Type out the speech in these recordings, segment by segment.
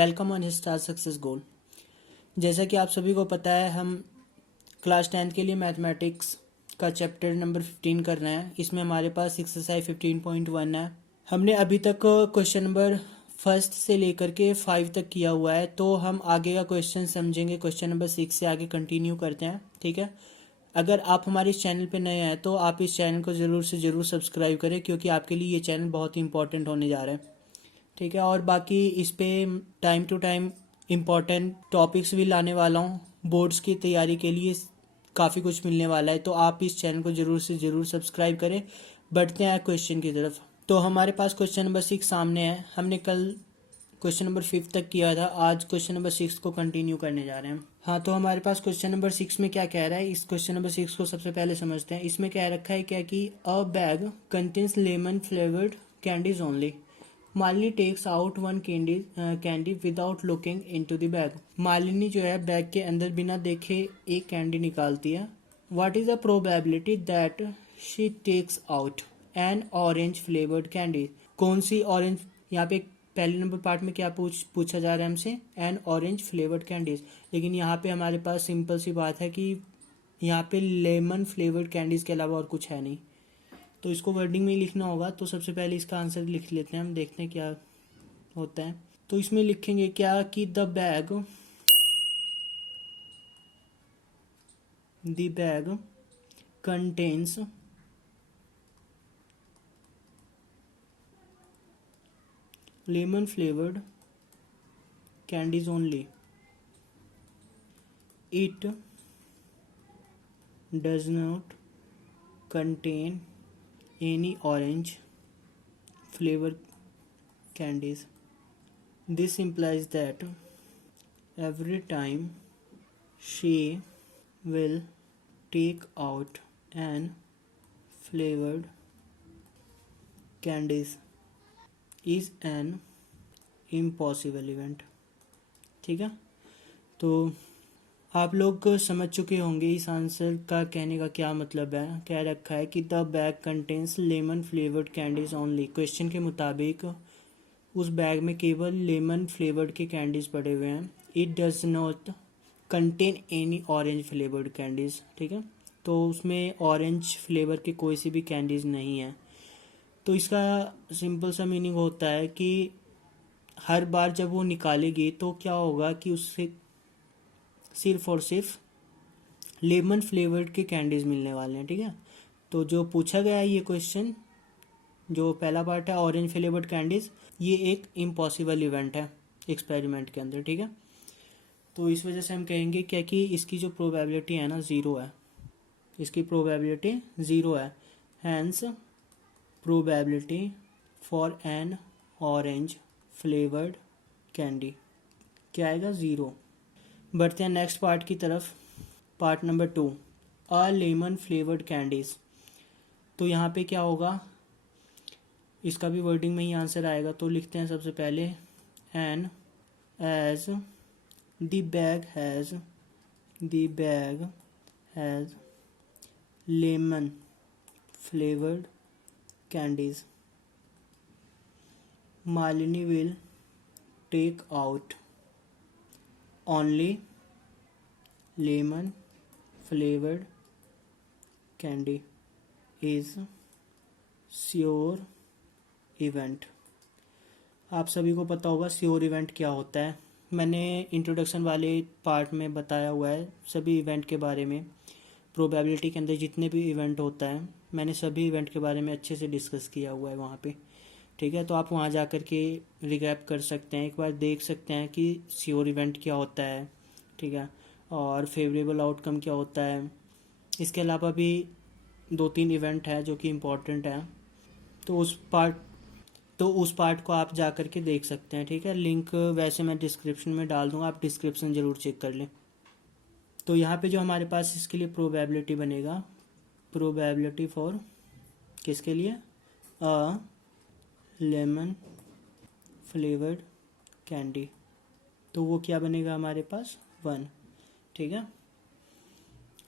Welcome on star success गोल। जैसा कि आप सभी को पता है, हम क्लास 10th के लिए मैथमेटिक्स का चैप्टर नंबर 15 कर रहे हैं। इसमें हमारे पास एक्सरसाइज 15.1 है। हमने अभी तक क्वेश्चन नंबर फर्स्ट से लेकर के 5 तक किया हुआ है, तो हम आगे का क्वेश्चन समझेंगे। क्वेश्चन नंबर 6 से आगे कंटिन्यू करते हैं, ठीक है। अगर आप हमारे इस चैनल पे नए हैं तो आप इस चैनल को ज़रूर से ज़रूर सब्सक्राइब करें, क्योंकि आपके लिए ये चैनल बहुत ही इंपॉर्टेंट होने जा रहा है, ठीक है। और बाकी इस पे time to time important topics भी लाने वाला हूँ। बोर्ड्स की तैयारी के लिए काफ़ी कुछ मिलने वाला है, तो आप इस चैनल को ज़रूर से ज़रूर सब्सक्राइब करें। बढ़ते हैं क्वेश्चन की तरफ। तो हमारे पास क्वेश्चन नंबर 6 सामने है। हमने कल क्वेश्चन नंबर 5 तक किया था, आज क्वेश्चन नंबर 6 को कंटिन्यू करने जा रहे हैं। हाँ, तो हमारे पास क्वेश्चन नंबर 6 में क्या कह रहा है, इस क्वेश्चन नंबर 6 को सबसे पहले समझते हैं। इसमें क्या रखा है, क्या कि a bag contains lemon flavoured candies only. Malini takes out one candy without looking into the bag. Malini जो है बैग के अंदर बिना देखे एक कैंडी निकालती है। What is the probability that she takes out an orange flavoured candy. कौन सी ऑरेंज, यहाँ पे पहले नंबर पार्ट में क्या पूछा जा रहा है हमसे, एन ऑरेंज फ्लेवर्ड कैंडीज। लेकिन यहाँ पे हमारे पास सिंपल सी बात है कि यहाँ पे लेमन फ्लेवर्ड कैंडीज के अलावा और कुछ है नहीं, तो इसको वर्डिंग में ही लिखना होगा। तो सबसे पहले इसका आंसर लिख लेते हैं, हम देखते हैं क्या होता है। तो इसमें लिखेंगे क्या कि the bag contains lemon flavoured candies only. It does not contain any orange flavor candies. This implies that every time she will take out an flavored candies is an impossible event. ठीक है, तो आप लोग समझ चुके होंगे इस answer का कहने का क्या मतलब है। कह रखा है कि the bag contains lemon flavoured candies only. Question के मुताबिक उस बैग में केवल लेमन फ्लेवर्ड के कैंडीज पड़े हुए हैं। It does not contain any orange flavoured candies, ठीक है, तो उसमें ऑरेंज फ्लेवर के कोई सी भी कैंडीज नहीं है। तो इसका सिंपल सा मीनिंग होता है कि हर बार जब वो निकालेगी तो क्या होगा कि उससे सिर्फ और सिर्फ लेमन फ्लेवर्ड के कैंडीज मिलने वाले हैं, ठीक है। तो जो पूछा गया है ये क्वेश्चन, जो पहला पार्ट है ऑरेंज फ्लेवर्ड कैंडीज, ये एक इम्पॉसिबल इवेंट है एक्सपेरिमेंट के अंदर, ठीक है। तो इस वजह से हम कहेंगे क्या कि इसकी जो प्रोबेबिलिटी है ना, ज़ीरो है। इसकी प्रोबेबिलिटी ज़ीरो है। Hence probability for an orange flavoured candy क्या आएगा, ज़ीरो। बढ़ते हैं नेक्स्ट पार्ट की तरफ। Part number 2, a lemon flavoured candies. तो यहाँ पे क्या होगा, इसका भी वर्डिंग में ही आंसर आएगा। तो लिखते हैं सबसे पहले an as the bag has lemon flavoured candies, Malini will take out only lemon flavored candy is sure event। आप सभी को पता होगा श्योर इवेंट क्या होता है। मैंने इंट्रोडक्शन वाले पार्ट में बताया हुआ है सभी इवेंट के बारे में। प्रोबेबिलिटी के अंदर जितने भी इवेंट होता है, मैंने सभी इवेंट के बारे में अच्छे से डिस्कस किया हुआ है वहाँ पे, ठीक है। तो आप वहाँ जा कर के रिकैप कर सकते हैं, एक बार देख सकते हैं कि श्योर इवेंट क्या होता है, ठीक है, और फेवरेबल आउटकम क्या होता है। इसके अलावा भी 2-3 इवेंट है जो कि इम्पोर्टेंट है, तो उस पार्ट को आप जा कर के देख सकते हैं, ठीक है। लिंक वैसे मैं डिस्क्रिप्शन में डाल दूँगा, आप डिस्क्रिप्शन ज़रूर चेक कर लें। तो यहाँ पे जो हमारे पास इसके लिए प्रोबेबिलिटी बनेगा, प्रोबेबिलिटी फॉर किसके लिए, अ लेमन फ्लेवर्ड कैंडी, तो वो क्या बनेगा हमारे पास, 1, ठीक है।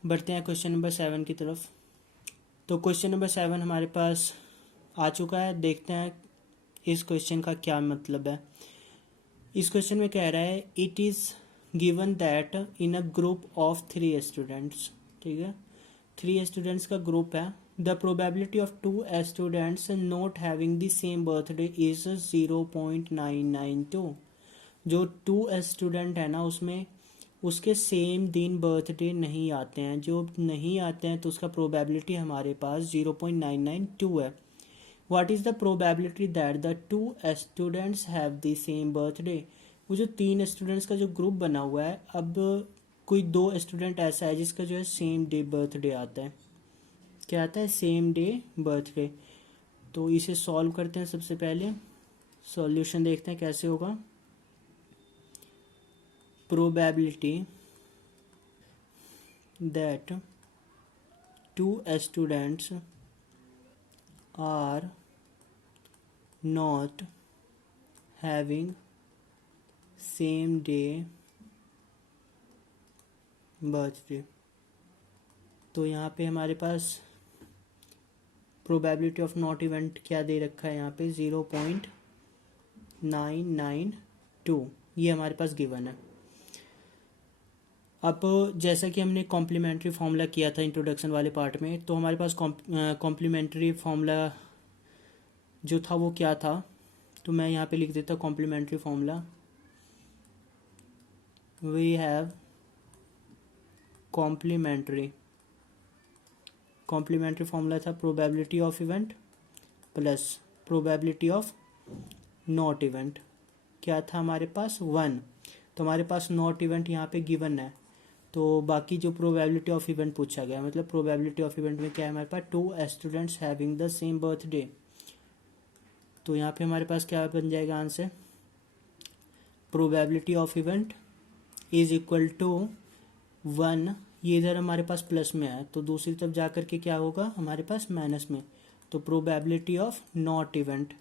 बढ़ते हैं क्वेश्चन नंबर 7 की तरफ। तो क्वेश्चन नंबर 7 हमारे पास आ चुका है। देखते हैं इस क्वेश्चन का क्या मतलब है। इस क्वेश्चन में कह रहा है it is given that in a group of 3 students, ठीक है, 3 स्टूडेंट्स का ग्रुप है, the probability of 2 students not having the same birthday is 0.992। जो 2 स्टूडेंट है ना उसमें उसके सेम दिन बर्थडे नहीं आते हैं, जो नहीं आते हैं तो उसका प्रोबेबिलिटी हमारे पास 0.992 है। What is the probability that the 2 students have the same birthday. वो जो 3 स्टूडेंट्स का जो ग्रुप बना हुआ है, अब कोई 2 स्टूडेंट ऐसा है जिसका जो है सेम डे बर्थडे आता है, क्या आता है, सेम डे बर्थडे। तो इसे सॉल्व करते हैं। सबसे पहले सॉल्यूशन देखते हैं कैसे होगा। Probability that 2 students are not having same day birthday. तो यहाँ पे हमारे पास प्रोबेबिलिटी ऑफ नॉट इवेंट क्या दे रखा है, यहाँ पे 0.992 ये हमारे पास गिवन है। अब जैसा कि हमने कॉम्प्लीमेंट्री फार्मूला किया था इंट्रोडक्शन वाले पार्ट में, तो हमारे पास कॉम्प्लीमेंट्री फार्मूला जो था वो क्या था, तो मैं यहाँ पे लिख देता complementary formula. We have complementary formula था probability of event plus probability of not event, क्या था हमारे पास 1। तो हमारे पास नॉट इवेंट यहाँ पे गिवन है, तो बाकी जो प्रोबेबिलिटी ऑफ इवेंट पूछा गया, मतलब प्रोबेबिलिटी ऑफ इवेंट में क्या है हमारे पास 2 students having the same birthday. तो यहाँ पे हमारे पास क्या बन जाएगा answer, probability of event is equal to 1, ये इधर हमारे पास प्लस में है तो दूसरी तरफ जा कर के क्या होगा हमारे पास माइनस में, तो प्रोबेबिलिटी ऑफ नॉट इवेंट,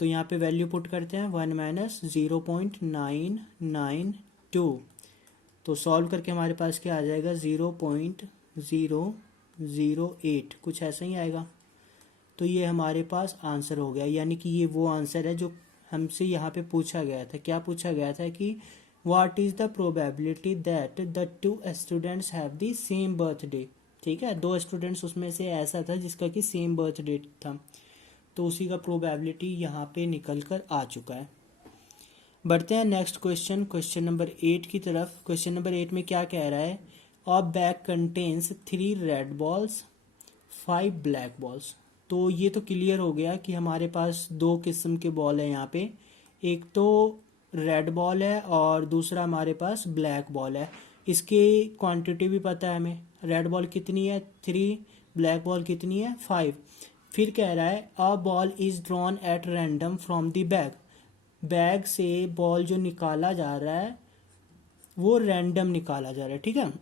तो यहाँ पे वैल्यू पुट करते हैं 1 माइनस 0.992, तो सॉल्व करके हमारे पास क्या आ जाएगा 0.008, कुछ ऐसा ही आएगा। तो ये हमारे पास आंसर हो गया, यानी कि ये वो आंसर है जो हमसे यहाँ पे पूछा गया था। क्या पूछा गया था कि what is the probability that the 2 students have the same birthday, ठीक है, 2 स्टूडेंट्स उसमें से ऐसा था जिसका कि सेम बर्थडे था, तो उसी का प्रोबेबिलिटी यहाँ पे निकल कर आ चुका है। बढ़ते हैं नेक्स्ट क्वेश्चन, क्वेश्चन नंबर 8 की तरफ। क्वेश्चन नंबर 8 में क्या कह रहा है, अ bag contains 3 red balls 5 black balls. तो ये तो क्लियर हो गया कि हमारे पास 2 किस्म के बॉल है यहाँ पे, एक तो रेड बॉल है और दूसरा हमारे पास ब्लैक बॉल है। इसकी क्वांटिटी भी पता है हमें, रेड बॉल कितनी है 3, ब्लैक बॉल कितनी है 5। फिर कह रहा है a ball is drawn at random from the bag, bag से बॉल जो निकाला जा रहा है वो रैंडम निकाला जा रहा है, ठीक है,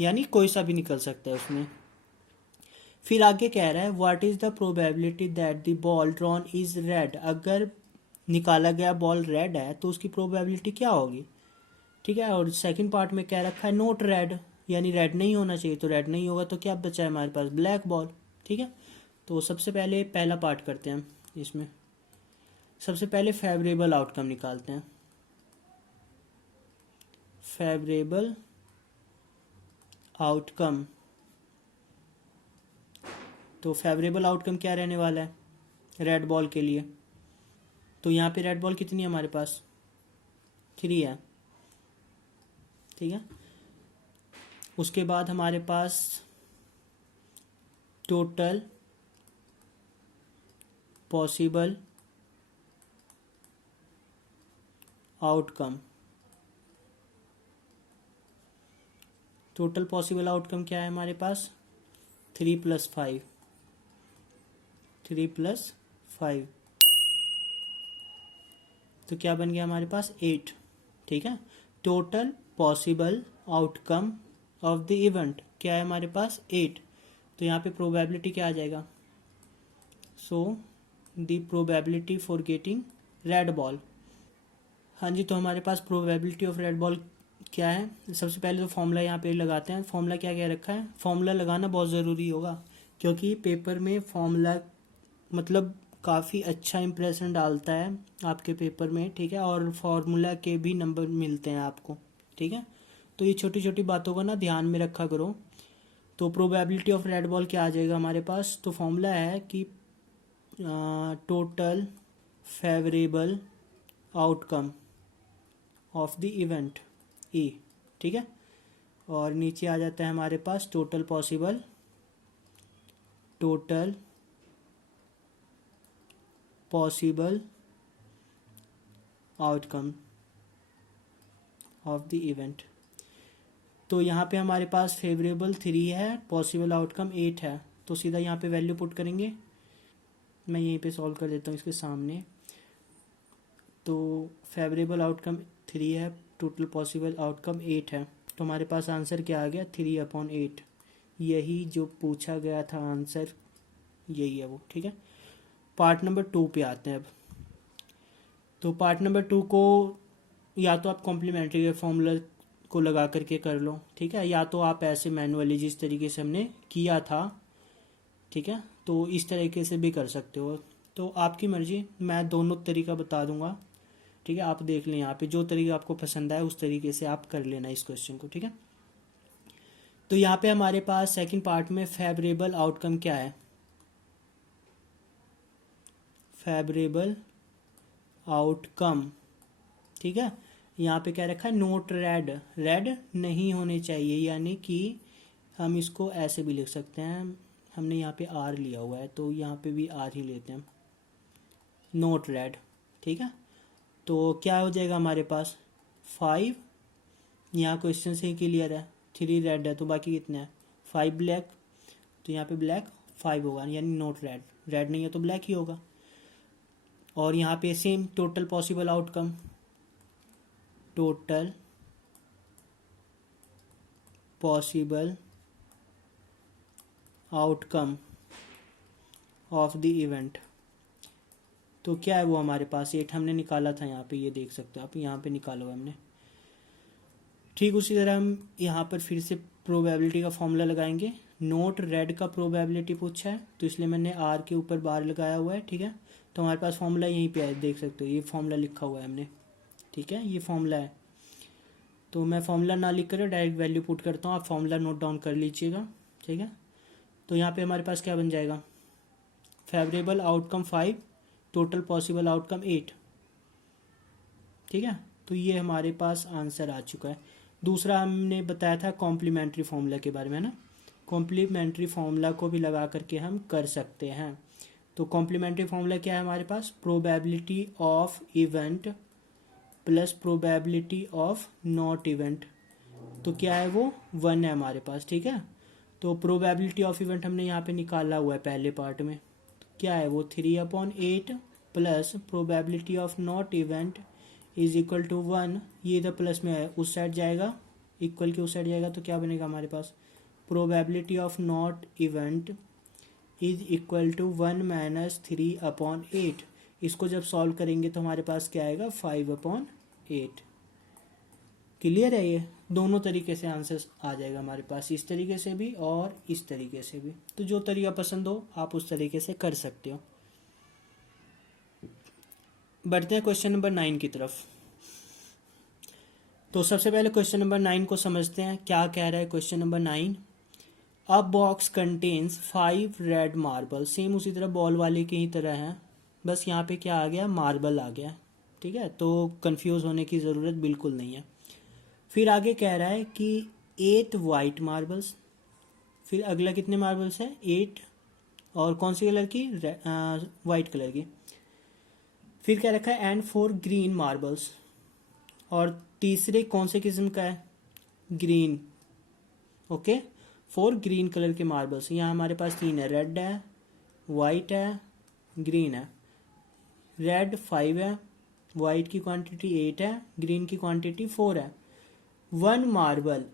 यानी कोई सा भी निकल सकता है उसमें। फिर आगे कह रहा है what is the probability that the ball drawn is red, अगर निकाला गया बॉल रेड है तो उसकी प्रोबेबिलिटी क्या होगी, ठीक है। और सेकंड पार्ट में कह रखा है नोट रेड, यानी रेड नहीं होना चाहिए, तो रेड नहीं होगा तो क्या बचा है हमारे पास ब्लैक बॉल, ठीक है। तो सबसे पहले पहला पार्ट करते हैं, इसमें सबसे पहले फेवरेबल आउटकम निकालते हैं। फेवरेबल आउटकम, तो फेवरेबल आउटकम क्या रहने वाला है रेड बॉल के लिए, तो यहाँ पे रेड बॉल कितनी है हमारे पास 3 है, ठीक है। उसके बाद हमारे पास total possible outcome, total possible outcome क्या है हमारे पास 3 + 5, 3 + 5, तो क्या बन गया हमारे पास 8, ठीक है। Total possible outcome of the event क्या है हमारे पास 8, तो यहाँ पे प्रोबेबिलिटी क्या आ जाएगा, so the probability for getting red ball. हाँ जी, तो हमारे पास प्रोबेबिलिटी ऑफ रेड बॉल क्या है, सबसे पहले तो फॉर्मूला यहाँ पे लगाते हैं। फॉर्मूला क्या क्या रखा है, फॉर्मूला लगाना बहुत ज़रूरी होगा क्योंकि पेपर में फॉर्मूला मतलब काफ़ी अच्छा इम्प्रेशन डालता है आपके पेपर में, ठीक है, और फार्मूला के भी नंबर मिलते हैं आपको, ठीक है। तो ये छोटी छोटी बातों को ना ध्यान में रखा करो। तो प्रोबेबिलिटी ऑफ रेड बॉल क्या आ जाएगा हमारे पास, तो फॉर्मूला है कि total favourable outcome of the event E, ठीक है। और नीचे आ जाता है हमारे पास total possible outcome of the event. तो यहाँ पे हमारे पास फेवरेबल 3 है, पॉसिबल आउटकम 8 है, तो सीधा यहाँ पे वैल्यू पुट करेंगे। मैं यहीं पे सॉल्व कर देता हूँ इसके सामने। तो फेवरेबल आउटकम 3 है, टोटल पॉसिबल आउटकम 8 है, तो हमारे पास आंसर क्या आ गया 3/8। यही जो पूछा गया था आंसर यही है वो, ठीक है। पार्ट नंबर 2 पे आते हैं अब। तो पार्ट नंबर 2 को या तो आप कॉम्प्लीमेंट्री के फॉर्मूला को लगा करके कर लो, ठीक है, या तो आप ऐसे मैनुअली जिस तरीके से हमने किया था, ठीक है, तो इस तरीके से भी कर सकते हो। तो आपकी मर्जी, मैं दोनों तरीका बता दूंगा, ठीक है। आप देख लें यहाँ पे जो तरीका आपको पसंद आए उस तरीके से आप कर लेना इस क्वेश्चन को, ठीक है। तो यहाँ पे हमारे पास सेकंड पार्ट में फेवरेबल आउटकम क्या है, फेवरेबल आउटकम, ठीक है। यहाँ पे क्या रखा है, नोट रेड, रेड नहीं होने चाहिए, यानी कि हम इसको ऐसे भी लिख सकते हैं। हमने यहाँ पे आर लिया हुआ है तो यहाँ पे भी आर ही लेते हैं, नोट रेड, ठीक है। तो क्या हो जाएगा हमारे पास 5, यहाँ क्वेश्चन से ही क्लियर है, 3 रेड है तो बाकी कितने हैं 5 ब्लैक, तो यहाँ पे ब्लैक 5 होगा, यानी नोट रेड, रेड नहीं है तो ब्लैक ही होगा। और यहाँ पे same total possible outcome, total possible outcome of the event, तो क्या है वो हमारे पास 8 हमने निकाला था, यहाँ पे ये देख सकते हो आप, यहाँ पे निकाला हुआ हमने। ठीक उसी तरह हम यहाँ पर फिर से प्रोबेबिलिटी का फॉर्मूला लगाएंगे। नोट रेड का प्रोबेबिलिटी पूछा है तो इसलिए मैंने आर के ऊपर बार लगाया हुआ है, ठीक है। तो हमारे पास फॉर्मूला यहीं पे है, देख सकते हो ये फॉर्मूला लिखा हुआ है हमने, ठीक है, ये फॉर्मूला है। तो मैं फॉर्मूला ना लिख कर डायरेक्ट वैल्यू पुट करता हूँ, आप फॉर्मूला नोट डाउन कर लीजिएगा, ठीक है। तो यहाँ पे हमारे पास क्या बन जाएगा, favourable outcome 5, total possible outcome 8, ठीक है। तो ये हमारे पास आंसर आ चुका है। दूसरा हमने बताया था कॉम्प्लीमेंट्री फॉर्मूला के बारे में ना, कॉम्प्लीमेंट्री फॉर्मूला को भी लगा करके हम कर सकते हैं। तो कॉम्प्लीमेंट्री फॉर्मूला क्या है हमारे पास, probability of event plus probability of not event, तो क्या है वो 1 है हमारे पास, ठीक है। तो प्रोबेबिलिटी ऑफ इवेंट हमने यहाँ पे निकाला हुआ है पहले पार्ट में, तो क्या है वो 3/8 plus probability of not event is equal to 1, ये इधर प्लस में है उस साइड जाएगा, इक्वल के उस साइड जाएगा, तो क्या बनेगा हमारे पास, probability of not event is equal to 1 minus 3/8। इसको जब सॉल्व करेंगे तो हमारे पास क्या आएगा 5/8। क्लियर है, ये दोनों तरीके से आंसर आ जाएगा हमारे पास, इस तरीके से भी और इस तरीके से भी। तो जो तरीका पसंद हो आप उस तरीके से कर सकते हो। बढ़ते हैं क्वेश्चन नंबर 9 की तरफ। तो सबसे पहले क्वेश्चन नंबर 9 को समझते हैं, क्या कह रहा है क्वेश्चन नंबर 9। अ box contains 5 red marble, same उसी तरह बॉल वाले की ही तरह है, बस यहाँ पे क्या आ गया, मार्बल आ गया, ठीक है। तो कंफ्यूज होने की ज़रूरत बिल्कुल नहीं है। फिर आगे कह रहा है कि 8 वाइट मार्बल्स, फिर अगला कितने मार्बल्स है 8, और कौन सी कलर की, वाइट कलर की। फिर क्या रखा है एंड 4 ग्रीन मार्बल्स, और तीसरे कौन से किस्म का है, ग्रीन, ओके, 4 ग्रीन कलर के मार्बल्स। यहाँ हमारे पास 3 है, रेड है, वाइट है, ग्रीन है। रेड 5 है, वाइट की क्वांटिटी 8 है, ग्रीन की क्वांटिटी 4 है। 1 मार्बल,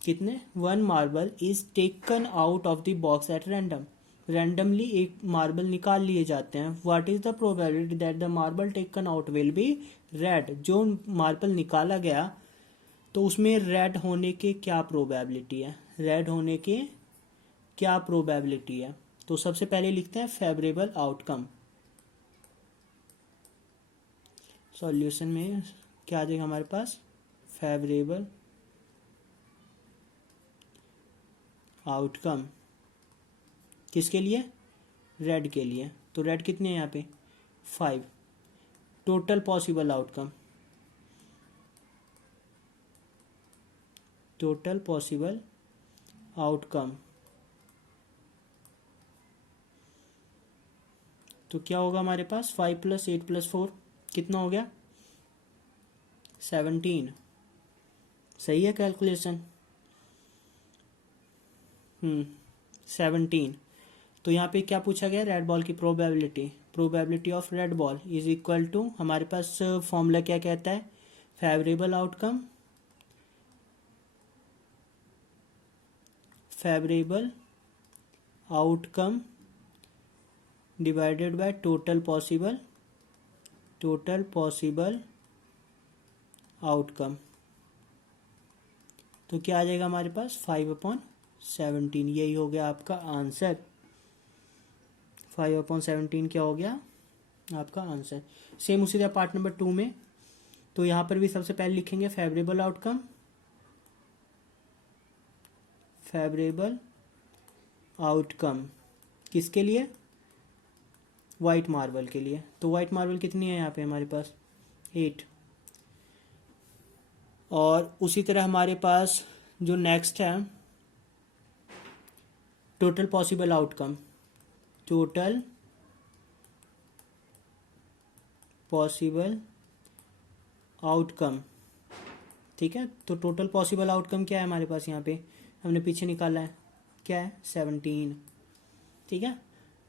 कितने, 1 marble is taken out of the box at random, randomly एक मार्बल निकाल लिए जाते हैं। What is the probability that the marble taken out will be red, जो मार्बल निकाला गया तो उसमें रेड होने के क्या प्रोबेबिलिटी है, रेड होने के क्या प्रोबेबिलिटी है। तो सबसे पहले लिखते हैं फेवरेबल आउटकम, सॉल्यूशन में क्या आ जाएगा हमारे पास, फेवरेबल आउटकम किसके लिए, रेड के लिए। तो रेड कितने हैं यहाँ पे 5। Total possible outcome, total possible outcome तो क्या होगा हमारे पास 5 + 8 + 4 कितना हो गया 17। सही है कैलकुलेशन, 17। तो यहाँ पे क्या पूछा गया, रेड बॉल की probability, probability of red ball is equal to, हमारे पास फॉर्मूला क्या कहता है, favourable outcome, favourable outcome divided by total possible outcome. तो क्या आ जाएगा हमारे पास 5/17, यही हो गया आपका आंसर। 5/17 क्या हो गया आपका आंसर। सेम उसी तरह पार्ट नंबर 2 में, तो यहाँ पर भी सबसे पहले लिखेंगे फेवरेबल आउटकम, फेवरेबल आउटकम किसके लिए, वाइट मार्बल के लिए। तो वाइट मार्बल कितनी है यहाँ पे हमारे पास 8। और उसी तरह हमारे पास जो नेक्स्ट है total possible outcome, total possible outcome, ठीक है। तो टोटल पॉसिबल आउटकम क्या है हमारे पास, यहाँ पे हमने पीछे निकाला है क्या है 17, ठीक है।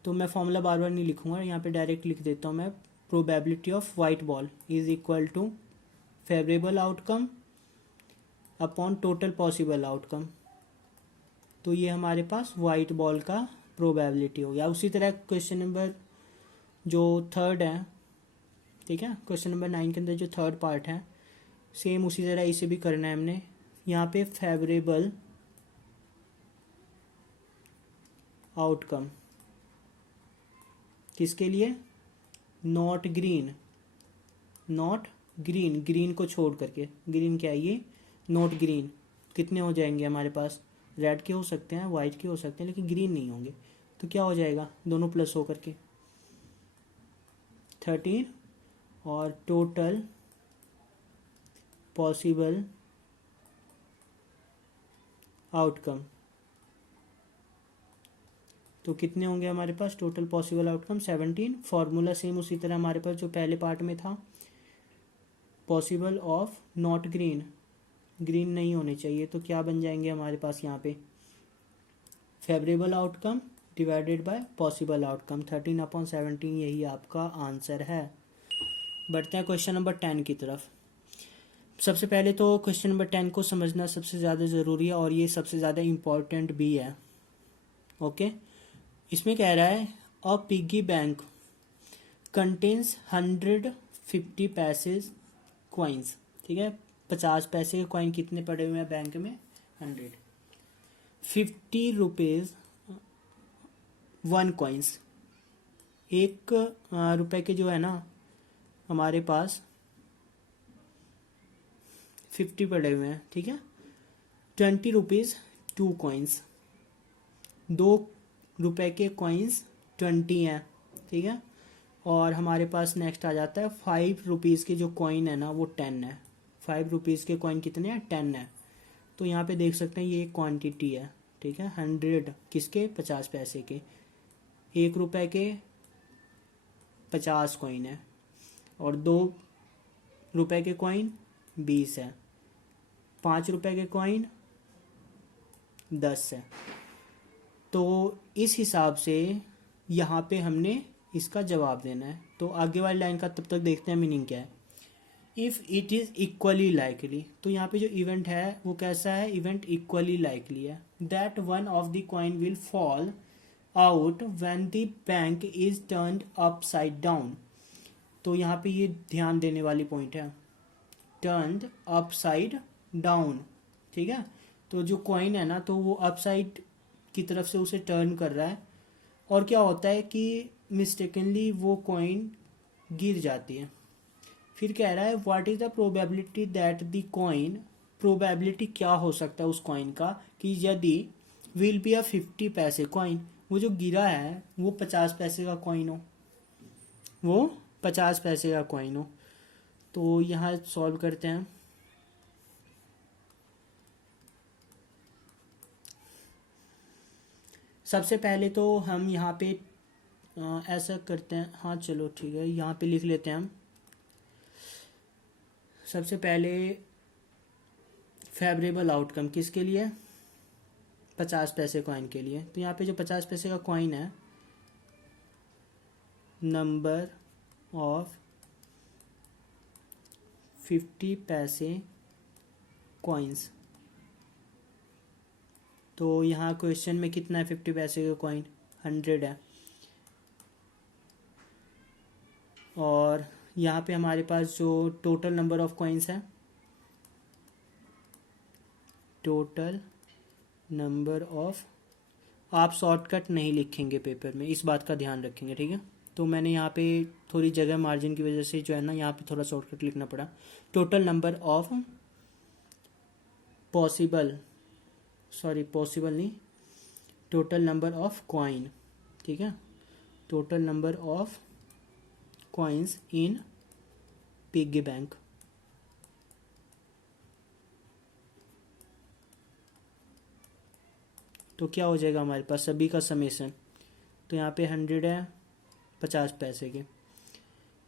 तो मैं फॉर्मूला बार बार नहीं लिखूंगा, यहाँ पे डायरेक्ट लिख देता हूँ मैं, probability of white ball is equal to favourable outcome upon total possible outcome. तो ये हमारे पास वाइट बॉल का प्रोबेबिलिटी हो गया। उसी तरह क्वेश्चन नंबर जो 3 है, ठीक है, क्वेश्चन नंबर 9 के अंदर जो 3rd पार्ट है, सेम उसी तरह इसे भी करना है हमने। यहाँ पे फेवरेबल आउटकम किसके लिए, not green, not green, green को छोड़ करके, ग्रीन क्या है ये, नॉट ग्रीन, कितने हो जाएंगे हमारे पास, रेड के हो सकते हैं, वाइट के हो सकते हैं, लेकिन ग्रीन नहीं होंगे। तो क्या हो जाएगा, दोनों प्लस हो करके 13 और टोटल पॉसिबल आउटकम, तो कितने होंगे हमारे पास total possible outcome 17। Formula same उसी तरह हमारे पास जो पहले पार्ट में था, possible of not green, green नहीं होने चाहिए, तो क्या बन जाएंगे हमारे पास यहाँ पे favourable outcome divided bye possible outcome, 13/17, यही आपका आंसर है। बढ़ते हैं क्वेश्चन नंबर 10 की तरफ। सबसे पहले तो क्वेश्चन नंबर 10 को समझना सबसे ज़्यादा ज़रूरी है और ये सबसे ज़्यादा इम्पॉर्टेंट भी है। ओके, इसमें कह रहा है अ पिग्गी बैंक कंटेन्स 150 पैसे कॉइन्स, ठीक है, 50 पैसे के कॉइन कितने पड़े हुए हैं बैंक में 100, 50 रुपीज़ 1 कॉइन्स, 1 रुपए के जो है ना हमारे पास 50 पड़े हुए हैं, ठीक है। 20 रुपीज़ 2 कॉइन्स, 2 रुपए के कॉइन्स 20 हैं, ठीक है। और हमारे पास नेक्स्ट आ जाता है 5 रुपीज़ के जो कॉइन है ना वो 10 है, 5 रुपीज़ के कॉइन कितने हैं 10 है। तो यहाँ पे देख सकते हैं ये क्वांटिटी है, ठीक है, 100 किसके 50 पैसे के, 1 रुपए के 50 कॉइन है, और 2 रुपए के कॉइन 20 है, 5 रुपए के कॉइन 10 है। तो इस हिसाब से यहाँ पे हमने इसका जवाब देना है। तो आगे वाली लाइन का तब तक देखते हैं मीनिंग क्या है। If it is equally likely, तो यहाँ पे जो इवेंट है वो कैसा है, इवेंट इक्वली लाइकली है, that one of the coin will fall out when the bank is turned upside down. तो यहाँ पे ये ध्यान देने वाली पॉइंट है, टर्न्ड अपसाइड डाउन, ठीक है। तो जो कॉइन है ना तो वो अपसाइड की तरफ से उसे टर्न कर रहा है, और क्या होता है कि मिस्टेकनली वो कॉइन गिर जाती है, फिर कह रहा है what is the probability that the coin, probability क्या हो सकता है उस कॉइन का कि यदि विल बी अ 50 पैसे कॉइन, वो जो गिरा है वो 50 पैसे का कॉइन हो, वो 50 पैसे का कॉइन हो। तो यहाँ सॉल्व करते हैं। सबसे पहले तो हम यहाँ पे ऐसा करते हैं, हाँ चलो ठीक है, यहाँ पे लिख लेते हैं हम। सबसे पहले फेवरेबल आउटकम किसके लिए, 50 पैसे कॉइन के लिए। तो यहाँ पे जो 50 पैसे का कॉइन है, नंबर ऑफ 50 पैसे कॉइन्स। तो यहाँ क्वेश्चन में कितना है 50 पैसे का कॉइन, 100 है। और यहाँ पे हमारे पास जो टोटल नंबर ऑफ कॉइन्स है, टोटल नंबर ऑफ, आप शॉर्टकट नहीं लिखेंगे पेपर में, इस बात का ध्यान रखेंगे, ठीक है। तो मैंने यहाँ पे थोड़ी जगह मार्जिन की वजह से जो है ना, यहाँ पे थोड़ा शॉर्टकट लिखना पड़ा। Total number of possible, sorry possible नहीं, टोटल नंबर ऑफ कॉइन, ठीक है, total number of coins in piggy bank. तो क्या हो जाएगा हमारे पास सभी का समेसन। तो यहाँ पे 100 है 50 पैसे के,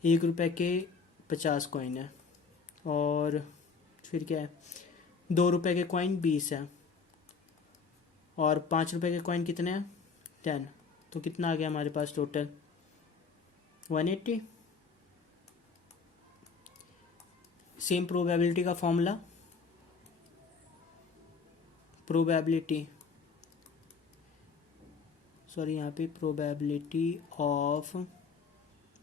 1 रुपए के 50 कॉइन है, और फिर क्या है 2 रुपए के कॉइन 20 है, और 5 रुपए के कॉइन कितने हैं 10। तो कितना आ गया हमारे पास टोटल 180। सेम प्रोबेबिलिटी का फॉर्मूला, प्रोबेबिलिटी, सॉरी यहाँ पे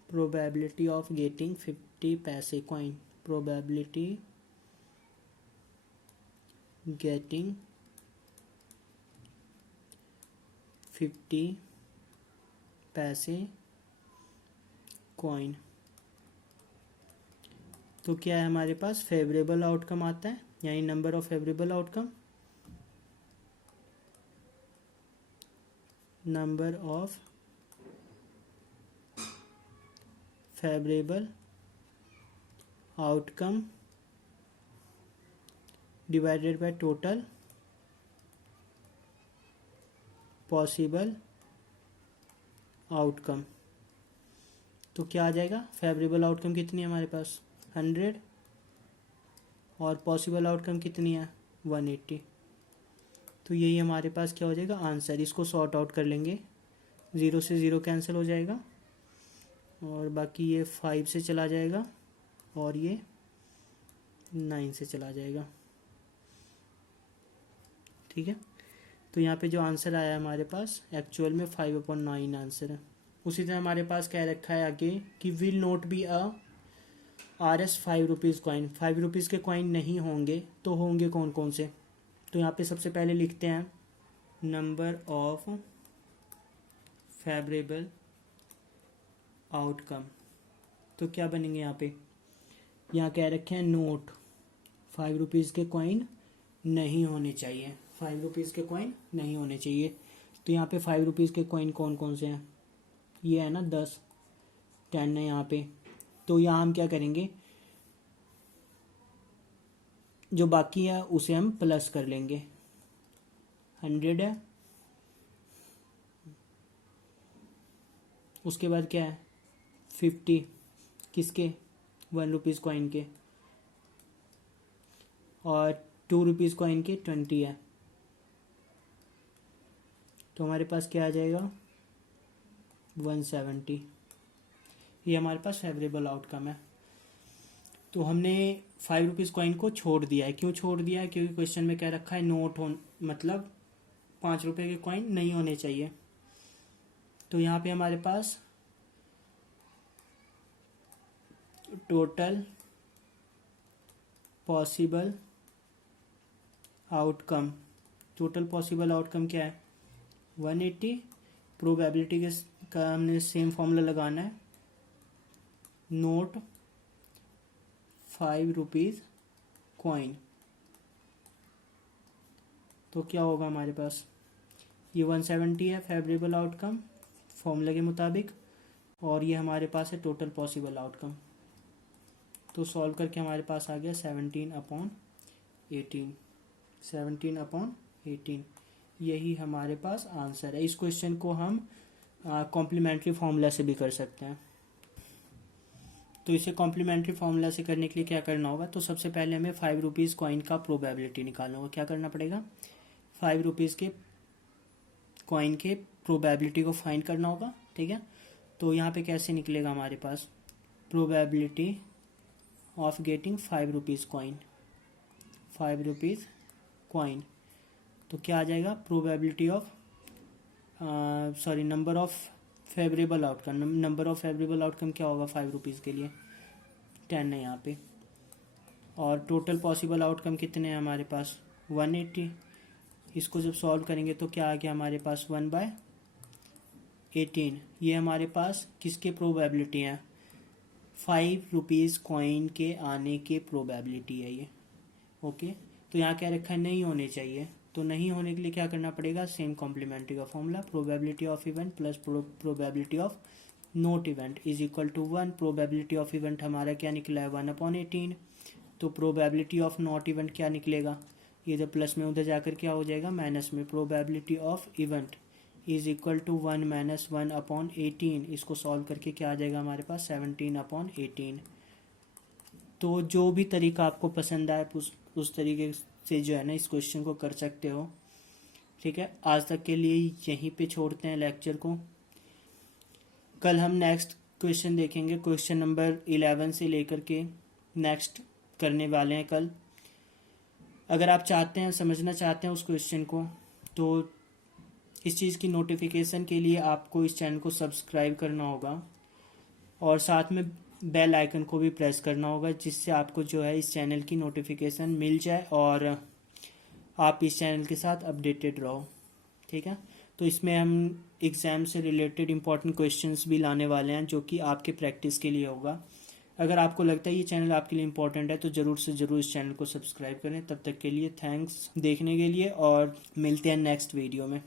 प्रोबेबिलिटी ऑफ गेटिंग 50 पैसे कॉइन, प्रोबेबिलिटी गेटिंग 50 पैसे कॉइन। तो क्या है हमारे पास फेवरेबल आउटकम आता है, यानी number of favourable outcome, number of favourable outcome divided by total possible outcome. तो क्या आ जाएगा, फेवरेबल आउटकम कितनी है हमारे पास 100, और पॉसिबल आउटकम कितनी है 180। तो यही हमारे पास क्या हो जाएगा आंसर। इसको सॉर्ट आउट कर लेंगे, 0 से 0 कैंसिल हो जाएगा, और बाकी ये 5 से चला जाएगा, और ये 9 से चला जाएगा, ठीक है। तो यहाँ पे जो आंसर आया हमारे पास एक्चुअल में 5/9 आंसर है। उसी तरह हमारे पास कह रखा है आगे कि will note be a RS 5 rupees coin, 5 rupees के कॉइन नहीं होंगे, तो होंगे कौन कौन से। तो यहाँ पे सबसे पहले लिखते हैं नंबर ऑफ फेवरेबल आउटकम। तो क्या बनेंगे यहाँ पे, यहाँ कह रखे हैं नोट 5 रुपीज़ के कॉइन नहीं होने चाहिए, 5 रुपीज़ के कॉइन नहीं होने चाहिए। तो यहाँ पे 5 रुपीज़ के कॉइन कौन कौन से हैं, ये है ना 10, 10 है यहाँ पे। तो यहाँ हम क्या करेंगे, जो बाकी है उसे हम प्लस कर लेंगे, 100 है, उसके बाद क्या है 50 किसके 1 रुपीज़ कॉइन के, और 2 रुपीज़ कॉइन के 20 है। तो हमारे पास क्या आ जाएगा 170। ये हमारे पास फेवरेबल आउटकम है। तो हमने 5 रुपीज़ कॉइन को छोड़ दिया है। क्यों छोड़ दिया है, क्योंकि क्वेश्चन में क्या रखा है नोट हो, मतलब 5 रुपये के कॉइन नहीं होने चाहिए। तो यहाँ पे हमारे पास total possible outcome, total possible outcome क्या है 180। प्रोबेबिलिटी के, का हमने सेम फॉर्मूला लगाना है, नोट ₹5 कॉइन, तो क्या होगा हमारे पास, ये 170 है फेवरेबल आउटकम फॉर्मूला के मुताबिक, और ये हमारे पास है टोटल पॉसिबल आउटकम। तो सॉल्व करके हमारे पास आ गया 17/18, 17/18, यही हमारे पास आंसर है। इस क्वेश्चन को हम कॉम्प्लीमेंट्री फार्मूला से भी कर सकते हैं। तो इसे कॉम्प्लीमेंट्री फार्मूला से करने के लिए क्या करना होगा, तो सबसे पहले हमें ₹5 कॉइन का प्रोबेबिलिटी निकालना होगा। क्या करना पड़ेगा, ₹5 के कॉइन के प्रोबेबिलिटी को फाइंड करना होगा, ठीक है। तो यहाँ पे कैसे निकलेगा हमारे पास, probability of getting ₹5 coin, ₹5 coin, तो क्या आ जाएगा, probability of number of favourable outcome, number of favourable outcome क्या होगा ₹5 के लिए, 10 है यहाँ पे, और टोटल पॉसिबल आउटकम कितने हैं हमारे पास, 180। इसको जब सॉल्व करेंगे तो क्या आ गया हमारे पास, 1/18। ये हमारे पास किसके प्रोबेबिलिटी है, ₹5 कॉइन के आने के प्रोबेबिलिटी है ये, ओके। तो यहाँ क्या रखा है, नहीं होने चाहिए, तो नहीं होने के लिए क्या करना पड़ेगा, सेम कॉम्प्लीमेंट्री का formula, probability of event plus probability of not event is equal to 1। Probability of event हमारा क्या निकला है, 1/18, तो प्रोबेबिलिटी ऑफ नॉट इवेंट क्या निकलेगा, ये जब प्लस में उधर जाकर क्या हो जाएगा, माइनस में। Probability of event is equal to 1 - 1/18, इसको सॉल्व करके क्या आ जाएगा हमारे पास, 17/18। तो जो भी तरीका आपको पसंद आए उस तरीके से जो है ना इस क्वेश्चन को कर सकते हो, ठीक है। आज तक के लिए यहीं पे छोड़ते हैं लेक्चर को। कल हम नेक्स्ट क्वेश्चन देखेंगे, क्वेश्चन नंबर 11 से लेकर के नेक्स्ट करने वाले हैं कल। अगर आप चाहते हैं, समझना चाहते हैं उस क्वेश्चन को, तो इस चीज़ की नोटिफिकेशन के लिए आपको इस चैनल को सब्सक्राइब करना होगा और साथ में बेल आइकन को भी प्रेस करना होगा, जिससे आपको जो है इस चैनल की नोटिफिकेशन मिल जाए और आप इस चैनल के साथ अपडेटेड रहो, ठीक है। तो इसमें हम एग्ज़ाम से रिलेटेड इंपॉर्टेंट क्वेश्चंस भी लाने वाले हैं, जो कि आपके प्रैक्टिस के लिए होगा। अगर आपको लगता है ये चैनल आपके लिए इंपॉर्टेंट है तो ज़रूर से ज़रूर इस चैनल को सब्सक्राइब करें। तब तक के लिए थैंक्स देखने के लिए, और मिलते हैं नेक्स्ट वीडियो में।